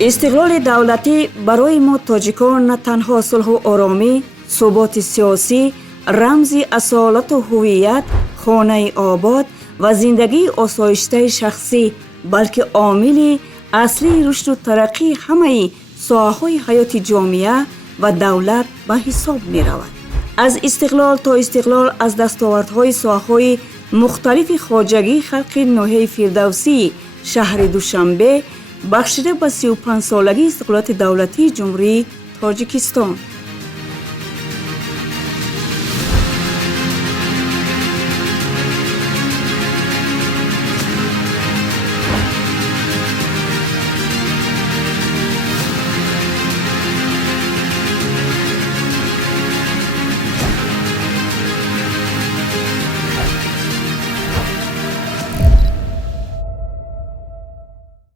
استقلال دولتی برای ما تاجیکان نه تنها صلح و آرامی، ثبات سیاسی، رمزی اصالت و هویت، خانه آباد و زندگی آسایشته شخصی، بلکه عامل اصلی رشد و ترقی همه ساحه‌های حیات جامعه و دولت به حساب می رود. از استقلال تا استقلال از دستاوردهای ساحه‌های مختلف خواجگی خلق ناحیه فردوسی شهر دوشنبه بخشیده به 35 سالگی استقلال دولتی جمهوری تاجیکستان.